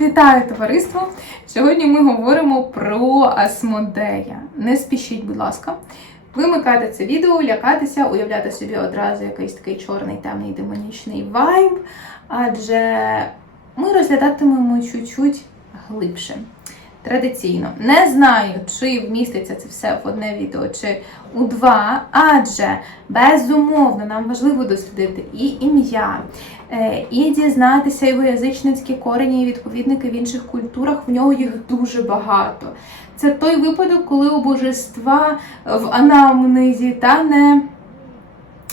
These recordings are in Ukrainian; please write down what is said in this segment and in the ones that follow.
Вітаю товариство! Сьогодні ми говоримо про Асмодея. Не спішіть, будь ласка. Вимикати це відео, лякатися, уявляти собі одразу якийсь такий чорний, темний демонічний вайб, адже ми розглядатимемо чуть-чуть глибше. Традиційно. Не знаю, чи вміститься це все в одне відео, чи у два, адже безумовно нам важливо дослідити і ім'я, е, і дізнатися його язичницькі корені і відповідники в інших культурах. В нього їх дуже багато. Це той випадок, коли у божества в анамнезі та не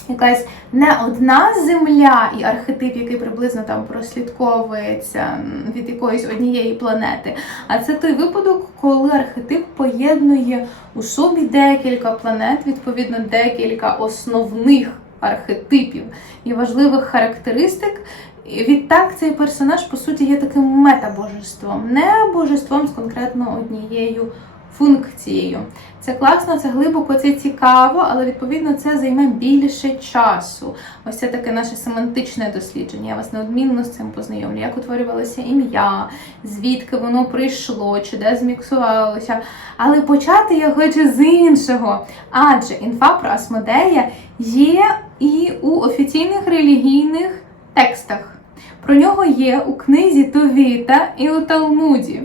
якась не одна земля і архетип, який приблизно там прослідковується від якоїсь однієї планети. А це той випадок, коли архетип поєднує у собі декілька планет, відповідно, декілька основних архетипів і важливих характеристик. І відтак цей персонаж, по суті, є таким метабожеством, не божеством з конкретно однією функцією. Це класно, це глибоко, це цікаво, але відповідно це займе більше часу. Ось це таке наше семантичне дослідження. Я вас неодмінно з цим познайомлю. Як утворювалося ім'я, звідки воно прийшло, чи де зміксувалося. Але почати я хочу з іншого. Адже інфа про Асмодея є і у офіційних релігійних текстах. Про нього є у книзі Товіта і у Талмуді.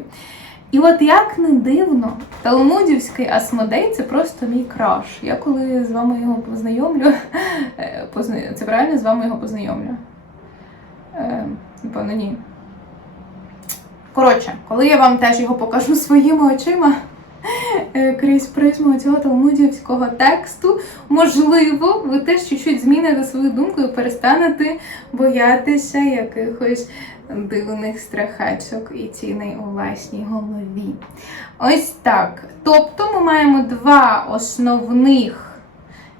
І от як не дивно, талмудівський Асмодей це просто мій краш. Я коли з вами його познайомлю, е, це правильно з вами його познайомлю? Е, Напевно, ні. Коротше, коли я вам теж його покажу своїми очима крізь призму цього талмудівського тексту, можливо, ви теж чуть-чуть зміните свою думку і перестанете боятися якихось дивних страхачок і ціней у власній голові. Ось так. Тобто ми маємо два основних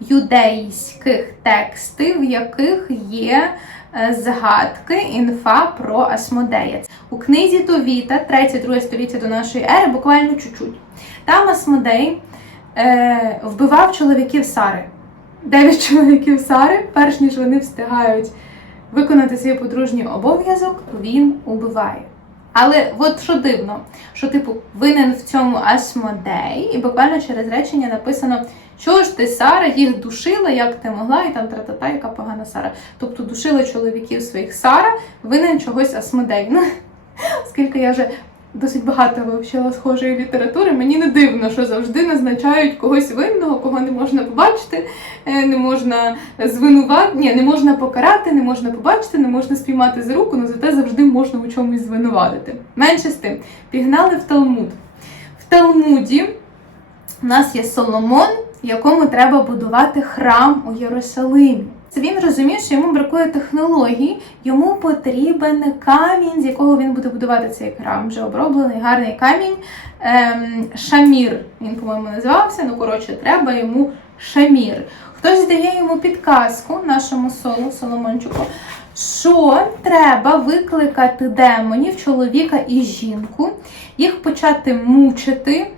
юдейських тексти, в яких є е, згадки інфа про Асмодея. У книзі Товіта, 3-2 століття до нашої ери, буквально чуть-чуть. Там Асмодей е, вбивав чоловіків Сари. Дев'ять чоловіків Сари, перш ніж вони встигають виконати свій подружній обов'язок, він убиває. Але от що дивно, що типу винен в цьому Асмодей, і буквально через речення написано, що ж ти, Сара, їх душила, як ти могла, і там тра-та-та, яка погана Сара. Тобто душила чоловіків своїх Сара, винен чогось Асмодей. Ну, оскільки я вже досить багато вивчила схожої літератури, мені не дивно, що завжди назначають когось винного, кого не можна побачити, е, не можна звинувати, ні, не можна покарати, не можна побачити, не можна спіймати за руку, але зате завжди можна у чомусь звинуватити. Менше з тим, пігнали в Талмуд. В Талмуді у нас є Соломон, якому треба будувати храм у Єрусалимі. Це він розуміє, що йому бракує технологій, йому потрібен камінь, з якого він буде будувати цей храм. Вже оброблений гарний камінь. Ем, Шамір, він, по-моєму, називався. Ну, коротше, треба йому шамір. Хтось дає йому підказку нашому солу, Соломончику, що треба викликати демонів, чоловіка і жінку, їх почати мучити.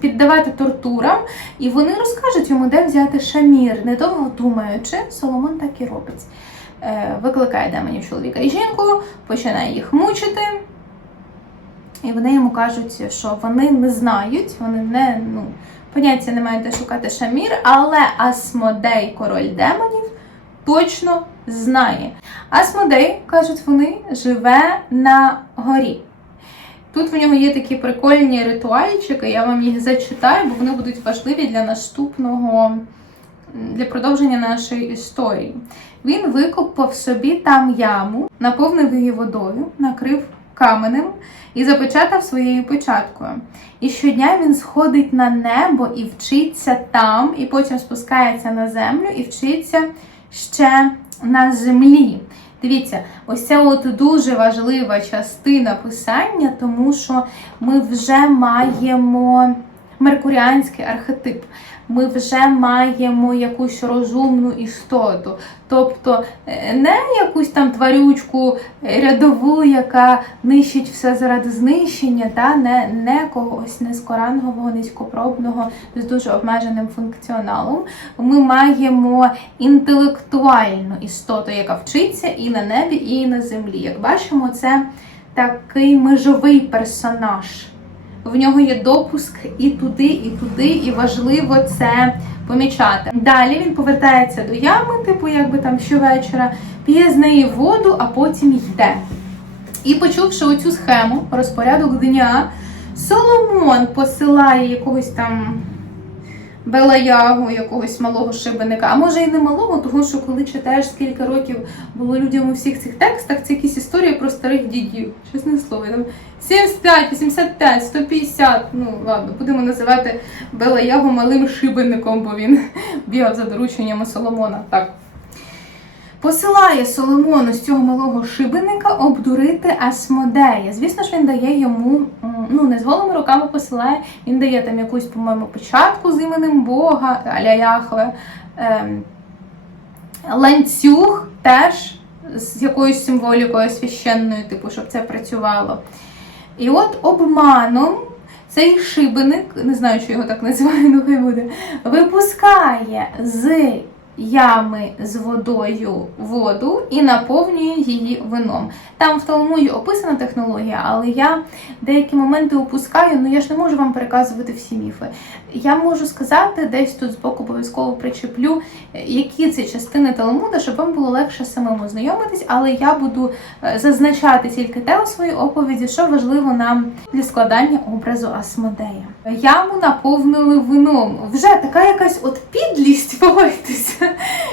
Піддавати тортурам, і вони розкажуть йому, де взяти шамір. Недовго думаючи, Соломон так і робить. Е, Викликає демонів чоловіка і жінку, починає їх мучити. І вони йому кажуть, що вони не знають, вони не ну, поняття не мають де шукати шамір, але Асмодей, король демонів, точно знає. Асмодей, кажуть вони, живе на горі. Тут в нього є такі прикольні ритуальчики, я вам їх зачитаю, бо вони будуть важливі для наступного, для продовження нашої історії. Він викопав собі там яму, наповнив її водою, накрив каменем і запечатав своєю печаткою. І щодня він сходить на небо і вчиться там, і потім спускається на землю і вчиться ще на землі. Дивіться, ось це от дуже важлива частина писання, тому що ми вже маємо меркуріанський архетип. Ми вже маємо якусь розумну істоту, тобто е, не якусь там тварючку е, рядову, яка нищить все заради знищення, та не, не когось низькорангового, низькопробного з дуже обмеженим функціоналом. Ми маємо інтелектуальну істоту, яка вчиться і на небі, і на землі. Як бачимо, це такий межовий персонаж. В нього є допуск і туди, і туди, і важливо це помічати. Далі він повертається до ями, типу, якби там щовечора, п'є з неї воду, а потім йде. І почувши оцю схему, розпорядок дня, Соломон посилає якогось там Белаягу, якогось малого шибеника, а може і не малого, тому що коли читаєш скільки років було людям у всіх цих текстах, це якісь історії про старих дідів. Чесне слово, там 75, 85, 150. Ну ладно, будемо називати Белаягу малим шибеником, бо він бігав за дорученнями Соломона. Так. Посилає Соломону з цього малого шибеника обдурити Асмодея. Звісно ж, він дає йому, ну не з голими руками посилає, він дає там якусь, по-моєму, початку з іменем Бога, аля Яхве, ем, ланцюг теж з якоюсь символікою священною, типу, щоб це працювало. І от обманом цей шибеник, не знаю, що його так називають, ну хай буде, випускає з ями з водою воду і наповнює її вином. Там в Талмуді описана технологія, але я деякі моменти опускаю, ну я ж не можу вам переказувати всі міфи. Я можу сказати, десь тут збоку обов'язково причеплю, які це частини Талмуда, щоб вам було легше самому знайомитись, але я буду е, зазначати тільки те у своїй оповіді, що важливо нам для складання образу Асмодея. Яму наповнили вином. Вже така якась от підлість, погодьтеся.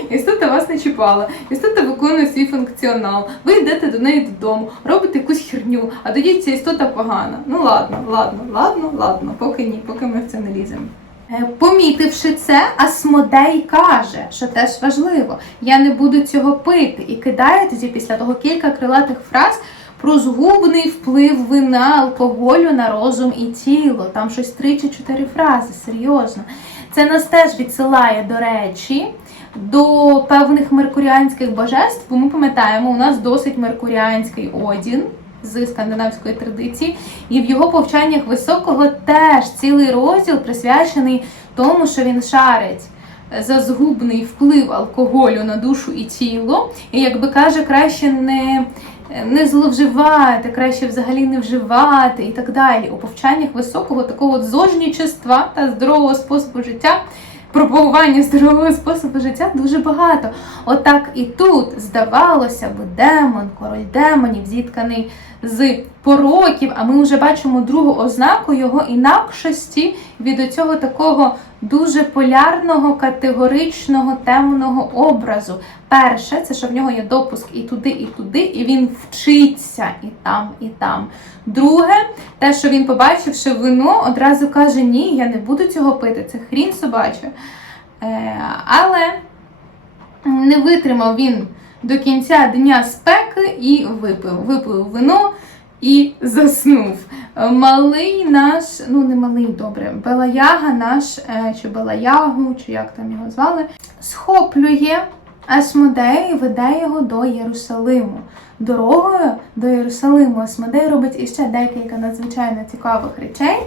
Істота вас не чіпала, істота виконує свій функціонал. Ви йдете до неї додому, робите якусь херню, а тоді ця істота погана. Ну ладно, ладно, ладно, ладно, поки ні, поки ми в це не ліземо. Е, Помітивши це, Асмодей каже, що теж важливо, я не буду цього пити, і кидає тоді після того кілька крилатих фраз про згубний вплив вина алкоголю на розум і тіло. Там щось три чи чотири фрази, серйозно. Це нас теж відсилає, до речі, до певних меркуріанських божеств, бо ми пам'ятаємо, у нас досить меркуріанський Одін з скандинавської традиції, і в його повчаннях високого теж цілий розділ присвячений тому, що він шарить за згубний вплив алкоголю на душу і тіло, і якби каже, краще не. Не зловживати, краще взагалі не вживати і так далі. У повчаннях високого такого зожнічества та здорового способу життя, пропагування здорового способу життя дуже багато. Отак і тут, здавалося б, демон, король демонів, зітканий з пороків, а ми вже бачимо другу ознаку його інакшості від цього такого дуже полярного, категоричного, темного образу. Перше, це що в нього є допуск і туди, і туди, і він вчиться і там, і там. Друге, те, що він, побачивши вино, одразу каже: Ні, я не буду цього пити, це хрін собача. Е, але не витримав він до кінця дня спеки і випив. Випив вино і заснув. Малий наш, ну не малий, добре, Белаяга наш, е, чи Белаягу, чи як там його звали, схоплює Асмодея і веде його до Єрусалиму. Дорогою до Єрусалиму Асмодей робить іще декілька надзвичайно цікавих речей,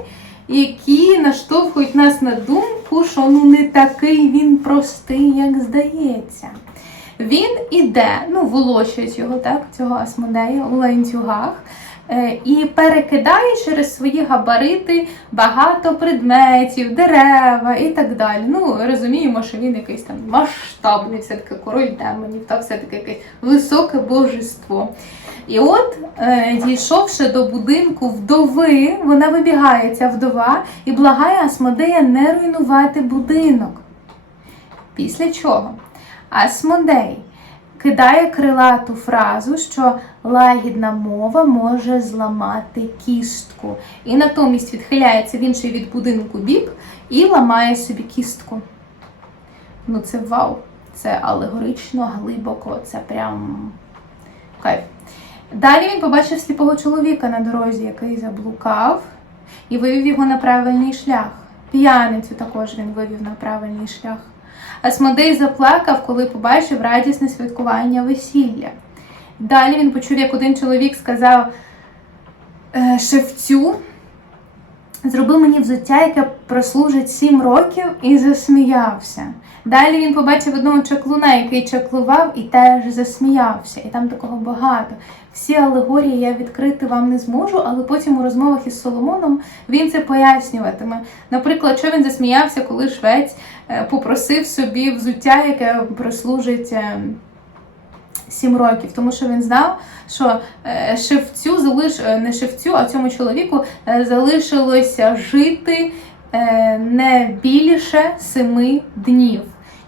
які наштовхують нас на думку, що ну не такий він простий, як здається. Він іде, ну, волочить його, так, цього Асмодея у ланцюгах. е, І перекидає через свої габарити багато предметів, дерева і так далі. Ну, розуміємо, що він якийсь там масштабний, все-таки король демонів, та все-таки якесь високе божество. І от, е, дійшовши до будинку вдови, вона вибігає, ця вдова, і благає Асмодея не руйнувати будинок. Після чого Асмодей кидає крилату фразу, що лагідна мова може зламати кістку. І натомість відхиляється в інший від будинку бік і ламає собі кістку. Ну це вау! Це алегорично, глибоко, це прям кайф. Далі він побачив сліпого чоловіка на дорозі, який заблукав, і вивів його на правильний шлях. П'яницю також він вивів на правильний шлях. Асмодей заплакав, коли побачив радісне святкування весілля. Далі він почув, як один чоловік сказав е, шевцю, Зроби мені взуття, яке прослужить сім років, і засміявся. Далі він побачив одного чаклуна, який чаклував і теж засміявся. І там такого багато. Всі алегорії я відкрити вам не зможу, але потім у розмовах із Соломоном він це пояснюватиме. Наприклад, що він засміявся, коли швець попросив собі взуття, яке прослужить. е, Сім років, тому що він знав, що е, шевцю залиш е, не шевцю, а цьому чоловіку е, залишилося жити е, не більше семи днів.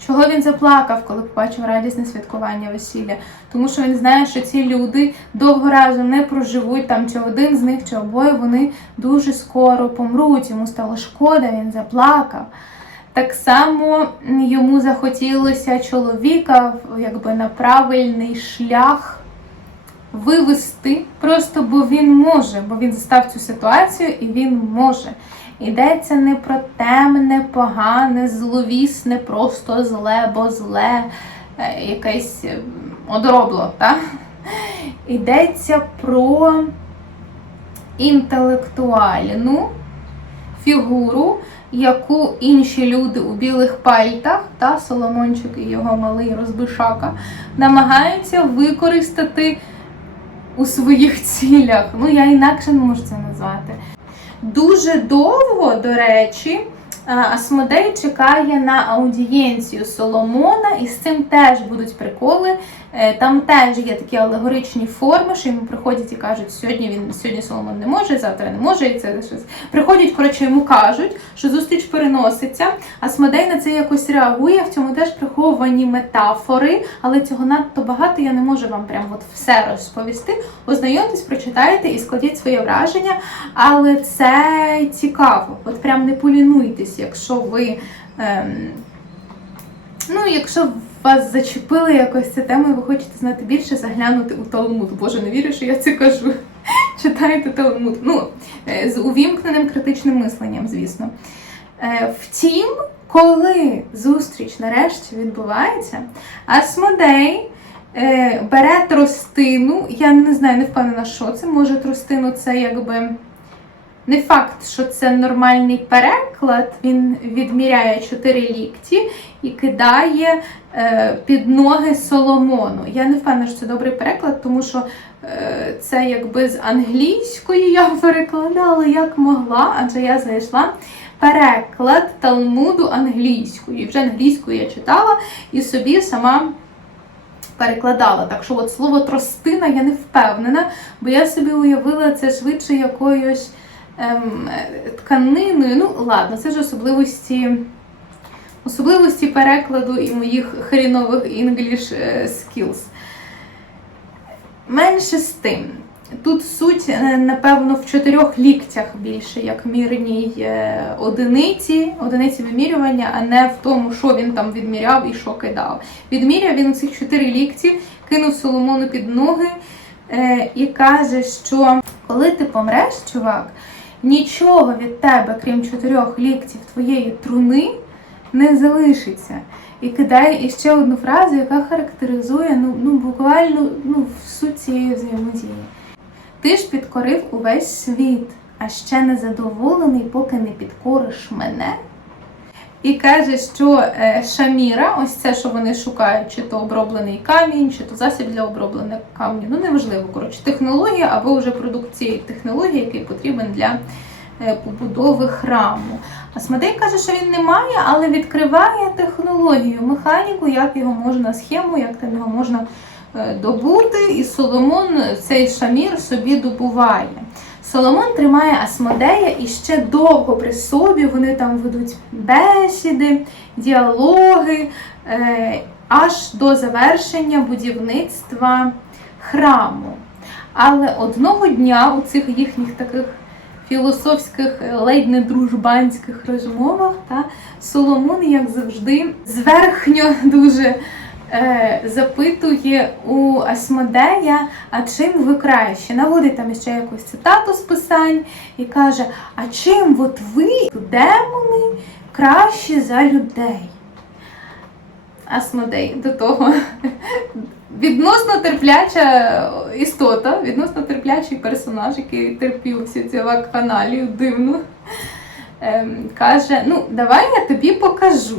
Чого він заплакав, коли побачив радісне святкування весілля? Тому що він знає, що ці люди довго разом не проживуть там, чи один з них, чи обоє вони дуже скоро помруть. Йому стало шкода, він заплакав. Так само йому захотілося чоловіка якби на правильний шлях вивести, просто бо він може, бо він застав цю ситуацію і він може. Йдеться не про темне, погане, зловісне, просто зле, бо зле, е, якесь е, одоробло, так? Йдеться про інтелектуальну фігуру, яку інші люди у білих пальтах, та Соломончик і його малий розбишака, намагаються використати у своїх цілях. Ну, я інакше не можу це назвати. Дуже довго, до речі, Асмодей чекає на аудієнцію Соломона, і з цим теж будуть приколи. Е, Там теж є такі алегоричні форми, що йому приходять і кажуть, сьогодні він сьогодні Соломон не може, завтра не може. І це щось. Приходять, коротше, йому кажуть, що зустріч переноситься. Асмодей на це якось реагує. В цьому теж приховані метафори, але цього надто багато. Я не можу вам прям от все розповісти. Ознайомтесь, прочитайте і складіть своє враження. Але це цікаво. От прям не полінуйтесь, якщо ви. Ем, Ну, якщо вас зачепили якось ця тема, і ви хочете знати більше, заглянути у Талмуд. Боже, не вірю, що я це кажу. Читайте Талмуд. Ну, е, з увімкненим критичним мисленням, звісно. Е, Втім, коли зустріч нарешті відбувається, Асмодей е, бере тростину. Я не знаю, не впевнена, що це. Може, тростину це якби. Не факт, що це нормальний переклад. Він відміряє чотири лікті і кидає е, під ноги Соломону. Я не впевнена, що це добрий переклад, тому що е, це якби з англійської я перекладала як могла, адже я знайшла переклад Талмуду англійською. Вже англійською я читала і собі сама. Перекладала, так що от слово тростина я не впевнена, бо я собі уявила це швидше якоюсь ем, тканиною. Ну, ладно, це ж особливості, особливості перекладу і моїх хрінових English е, skills. Менше з тим. Тут суть, е, напевно, в чотирьох ліктях більше, як мірній е, одиниці, одиниці вимірювання, а не в тому, що він там відміряв і що кидав. Відміряв він у цих чотири лікті, кинув Соломону під ноги і каже, що коли ти помреш, чувак, нічого від тебе, крім чотирьох ліктів твоєї труни, не залишиться. І кидає іще одну фразу, яка характеризує ну, ну буквально ну, суть цієї взаємодії. Ти ж підкорив увесь світ, а ще не задоволений, поки не підкориш мене. І каже, що е, шаміра, ось це, що вони шукають, чи то оброблений камінь, чи то засіб для оброблення камню. Ну, неважливо, коротше, технологія або вже продукт цієї технології, який потрібен для е, побудови храму. Асмодей каже, що він не має, але відкриває технологію, механіку, як його можна схему, як там його можна е, добути, і Соломон цей шамір собі добуває. Соломон тримає Асмодея і ще довго при собі вони там ведуть бесіди, діалоги, е, аж до завершення будівництва храму. Але одного дня у цих їхніх таких філософських, е, ледь не дружбанських розмовах, та Соломон, як завжди, зверхньо дуже е, запитує у Асмодея, а чим ви краще? Наводить там ще якусь цитату з писань і каже: А чим от ви, демони, краще за людей? Асмодей до того відносно терпляча істота, відносно терплячий персонаж, який терпів всю цю вакханалію дивну. Ем, каже: Ну, давай я тобі покажу.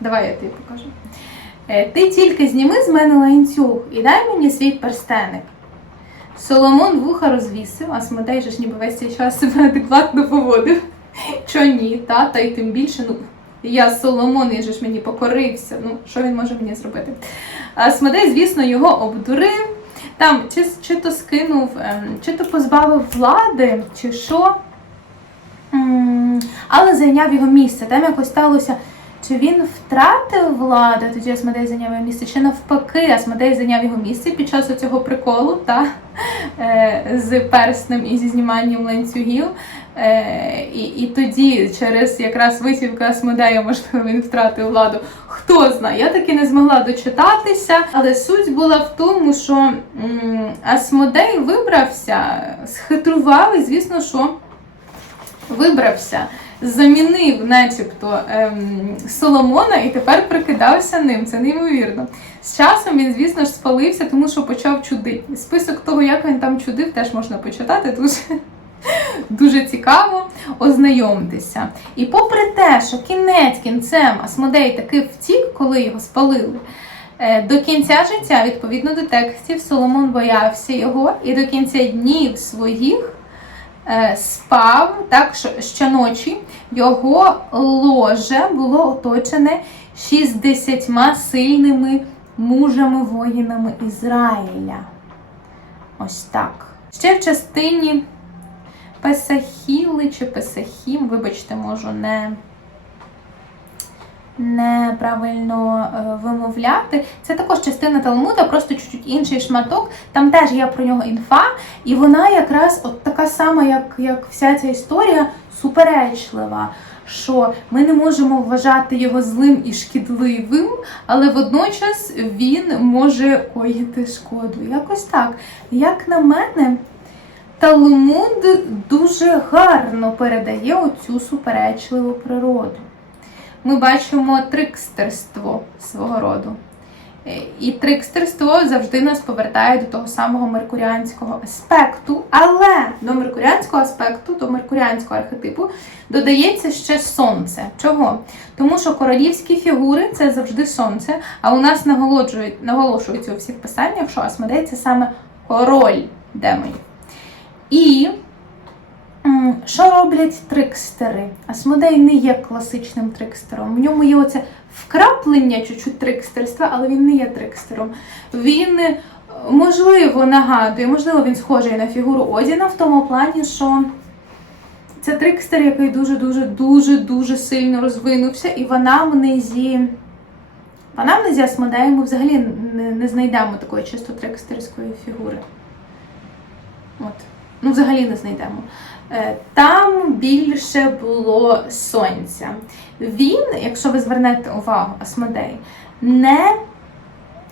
Давай я тобі покажу. Е, Ти тільки зніми з мене ланцюг і дай мені свій перстеник. Соломон вуха розвісив, а Смодей же ж ніби весь цей час себе адекватно поводив. Чо ні, та, та й тим більше, ну, я Соломон, він же ж мені покорився. Ну, що він може мені зробити? Смодей, звісно, його обдурив. Там чи, чи то скинув, ем, чи то позбавив влади, чи що. Але зайняв його місце. Там якось сталося, чи він втратив владу, тоді Асмодей зайняв його місце, чи навпаки, Асмодей зайняв його місце під час цього приколу та, е, з перснем і зі зніманням ланцюгів. Е, і, і тоді, через якраз висівка Асмодея, можливо, він втратив владу. Хто знає, я таки не змогла дочитатися, але суть була в тому, що м, Асмодей вибрався, схитрував, і звісно, що вибрався, замінив, начебто, ем, Соломона і тепер прикидався ним. Це неймовірно. З часом він, звісно ж, спалився, тому що почав чудити. Список того, як він там чудив, теж можна почитати. Дуже, дуже цікаво ознайомитися. І попри те, що кінець кінцем Асмодей таки втік, коли його спалили. е, До кінця життя, відповідно до текстів, Соломон боявся його і до кінця днів своїх е, спав так, що щоночі його ложе було оточене 60 сильними мужами воїнами Ізраїля. Ось так. Ще в частині Песахіли чи Песахім, вибачте, можу не неправильно е, вимовляти. Це також частина Талмуда, просто чуть-чуть інший шматок. Там теж є про нього інфа, і вона якраз от така сама, як, як вся ця історія, суперечлива. Що ми не можемо вважати його злим і шкідливим, але водночас він може коїти шкоду. Якось так. Як на мене, Талмуд дуже гарно передає оцю суперечливу природу ми бачимо трикстерство свого роду. Е, І трикстерство завжди нас повертає до того самого меркуріанського аспекту, але до меркуріанського аспекту, до меркуріанського архетипу додається ще сонце. Чого? Тому що королівські фігури це завжди сонце, а у нас наголошують, наголошується у всіх писаннях, що Асмодей це саме король демонів. І Що роблять трикстери? Асмодей не є класичним трикстером. В ньому є оце вкраплення чуть-чуть трикстерства, але він не є трикстером. Він, е, можливо, нагадує, можливо, він схожий на фігуру Одіна в тому плані, що це трикстер, який дуже-дуже дуже дуже сильно розвинувся, і в анамнезі. В анамнезі Асмодея ми взагалі не знайдемо такої чисто трикстерської фігури. От. Ну, взагалі не знайдемо. Е, Там більше було сонця. Він, якщо ви звернете увагу, Асмодей, не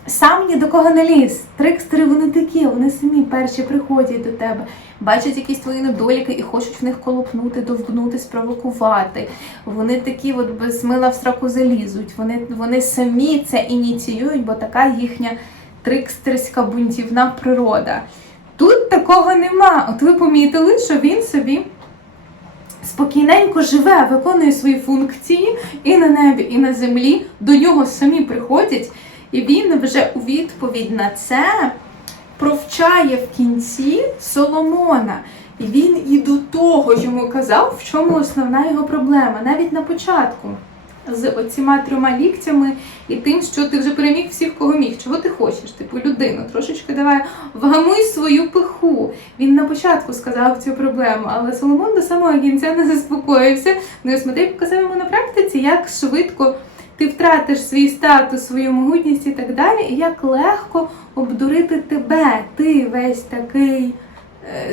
сам ні до кого не ліз. Трикстери вони такі, вони самі перші приходять до тебе, бачать якісь твої недоліки і хочуть в них колопнути, довбнути, спровокувати. Вони такі от без мила в сраку залізуть. Вони, вони самі це ініціюють, бо така їхня трикстерська бунтівна природа. Тут такого нема. От ви помітили, що він собі спокійненько живе, виконує свої функції і на небі, і на землі. До нього самі приходять, і він вже у відповідь на це провчає в кінці Соломона. І він і до того йому казав, в чому основна його проблема, навіть на початку. З оціма трьома ліктями і тим, що ти вже переміг всіх, кого міг. Чого ти хочеш? Типу людину, трошечки давай вгамуй свою пиху. Він на початку сказав цю проблему, але Соломон до самого кінця не заспокоївся. Ну і Осмодей показав йому на практиці, як швидко ти втратиш свій статус, свою могутність і так далі, і як легко обдурити тебе. Ти весь такий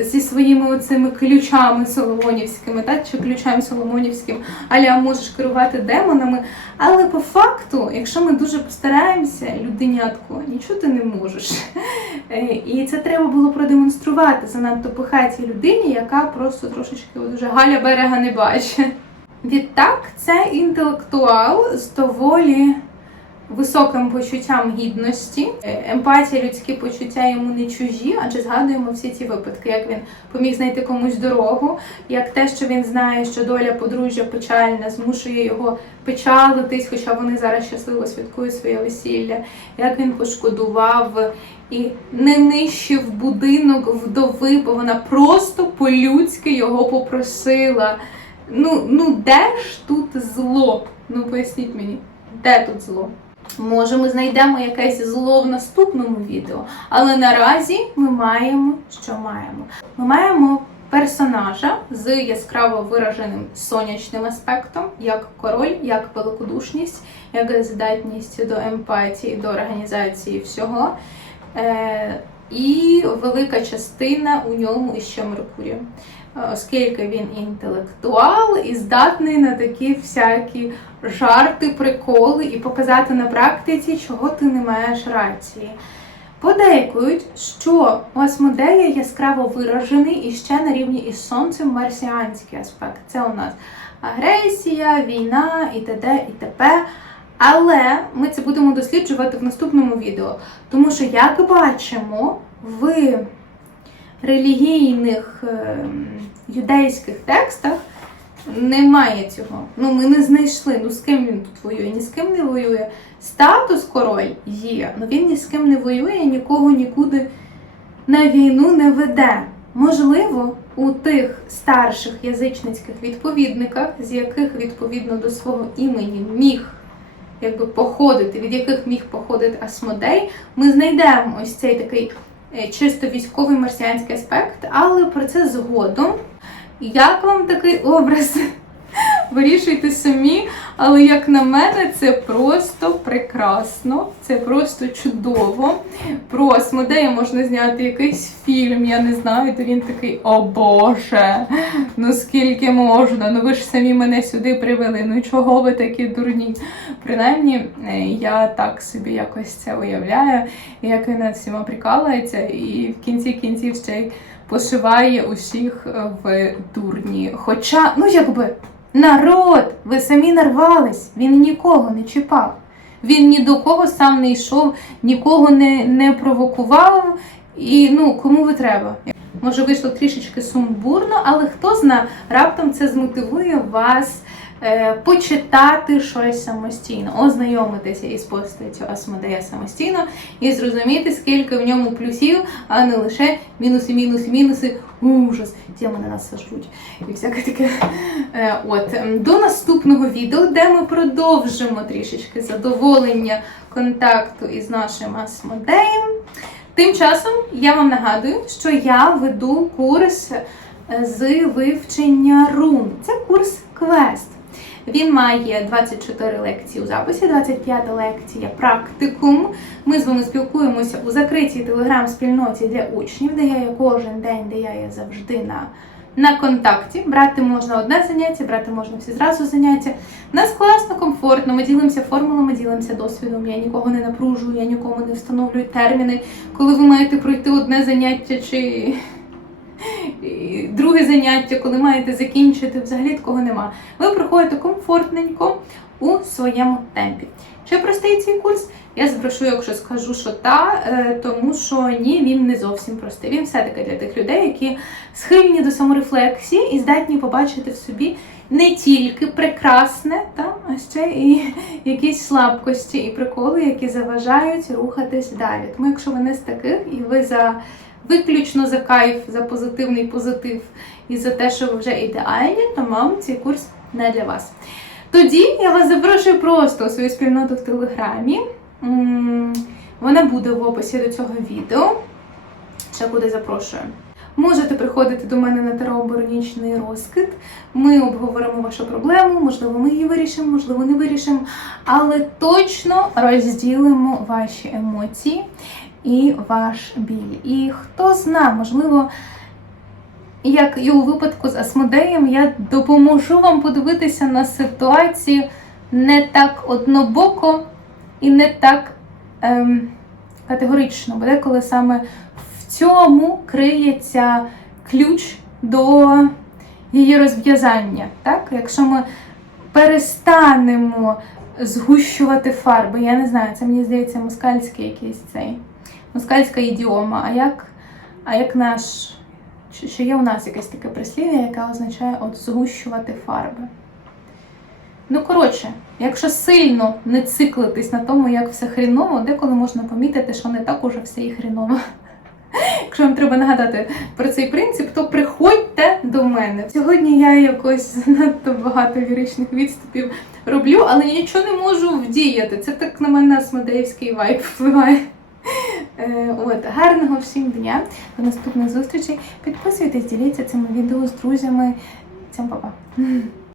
зі своїми оцими ключами соломонівськими, так, чи ключем соломонівським, аля можеш керувати демонами. Але по факту, якщо ми дуже постараємося, людинятко, нічого ти не можеш. Е, І це треба було продемонструвати занадто пихатій людині, яка просто трошечки от, уже Галя берега не бачить. Відтак, це інтелектуал з доволі високим почуттям гідності. Е, Емпатія, людські почуття йому не чужі, адже згадуємо всі ці випадки, як він поміг знайти комусь дорогу, як те, що він знає, що доля подружжя печальна, змушує його печалитись, хоча вони зараз щасливо святкують своє весілля, як він пошкодував і не нищив будинок вдови, бо вона просто по-людськи його попросила. Ну, ну де ж тут зло? Ну поясніть мені, де тут зло? Може, ми знайдемо якесь зло в наступному відео, але наразі ми маємо, що маємо. Ми маємо персонажа з яскраво вираженим сонячним аспектом, як король, як великодушність, як здатність до емпатії, до організації всього. Е, і велика частина у ньому іще Меркурія. Оскільки він інтелектуал і здатний на такі всякі жарти, приколи і показати на практиці, чого ти не маєш рації. Подейкують, що у Асмодея яскраво виражений і ще на рівні із сонцем марсіанський аспект. Це у нас агресія, війна і т.д. і т.п. Але ми це будемо досліджувати в наступному відео. Тому що, як бачимо, в релігійних ем, юдейських текстах немає цього. Ну, ми не знайшли. Ну з ким він тут воює? Ні з ким не воює. Статус король є, але він ні з ким не воює, нікого нікуди на війну не веде. Можливо, у тих старших язичницьких відповідниках, з яких відповідно до свого імені міг якби походити, від яких міг походити Асмодей, ми знайдемо ось цей такий е, чисто військовий марсіанський аспект, але про це згодом. Як вам такий образ? Вирішуйте самі, але як на мене, це просто прекрасно, це просто чудово. Про Асмодея можна зняти якийсь фільм, я не знаю, то він такий, о Боже, ну скільки можна? Ну ви ж самі мене сюди привели. Ну чого ви такі дурні? Принаймні, е, я так собі якось це уявляю, як він над всіма прикалується, і в кінці кінців ще й пошиває усіх е, в дурні. Хоча, ну якби. Народ, ви самі нарвались, він нікого не чіпав. Він ні до кого сам не йшов, нікого не, не провокував. І ну, кому ви треба? Може, вийшло трішечки сумбурно, але хто зна, раптом це змотивує вас почитати щось самостійно, ознайомитися із постаттю Асмодея самостійно і зрозуміти, скільки в ньому плюсів, а не лише мінуси, мінуси, мінуси, ужас, теми на нас сожруть і всяке таке. Е, От до наступного відео, де ми продовжимо трішечки задоволення контакту із нашим Асмодеєм. Тим часом я вам нагадую, що я веду курс е, з вивчення рун. Це курс квест. Він має 24 лекції у записі, 25 лекція практикум. Ми з вами спілкуємося у закритій телеграм-спільноті для учнів, де я є кожен день, де я є завжди на, на контакті. Брати можна одне заняття, брати можна всі зразу заняття. Нас класно, комфортно. Ми ділимося формулами, ділимося досвідом. Я нікого не напружую, я нікому не встановлюю терміни, коли ви маєте пройти одне заняття чи. Друге заняття, коли маєте закінчити, взагалі такого нема. Ви проходите комфортненько у своєму темпі. Чи простий цей курс? Я спрошу, якщо скажу, що та, е, тому що ні, він не зовсім простий. Він все-таки для тих людей, які схильні до саморефлексії і здатні побачити в собі не тільки прекрасне, та, а ще і якісь слабкості і приколи, які заважають рухатись далі. Тому, якщо ви не з таких і ви за виключно за кайф, за позитивний позитив і за те, що ви вже ідеальні, то, мабуть, цей курс не для вас. Тоді я вас запрошую просто у свою спільноту в Телеграмі. Вона буде в описі до цього відео. Ще куди запрошую. Можете приходити до мене на таро-баронічний розкид. Ми обговоримо вашу проблему, можливо, ми її вирішимо, можливо, не вирішимо, але точно розділимо ваші емоції і ваш біль. І хто зна, можливо, як і у випадку з Асмодеєм, я допоможу вам подивитися на ситуацію не так однобоко і не так ем, категорично. Бо деколи саме в цьому криється ключ до її розв'язання. Так? Якщо ми перестанемо згущувати фарби. Я не знаю, це мені здається москальський якийсь цей. Москальська ідіома. А як, а як наш. Чи є у нас якесь таке прислів'я, яке означає от згущувати фарби? Ну, коротше, якщо сильно не циклитись на тому, як все хріново, деколи можна помітити, що не так уже все і хріново. Якщо вам треба нагадати про цей принцип, то приходьте до мене. Сьогодні я якось занадто багато ліричних відступів роблю, але нічого не можу вдіяти. Це так на мене асмодеївський вайб впливає. Е, От, гарного всім дня, до наступних зустрічей. Підписуйтесь, діліться цим відео з друзями. Всім па-па.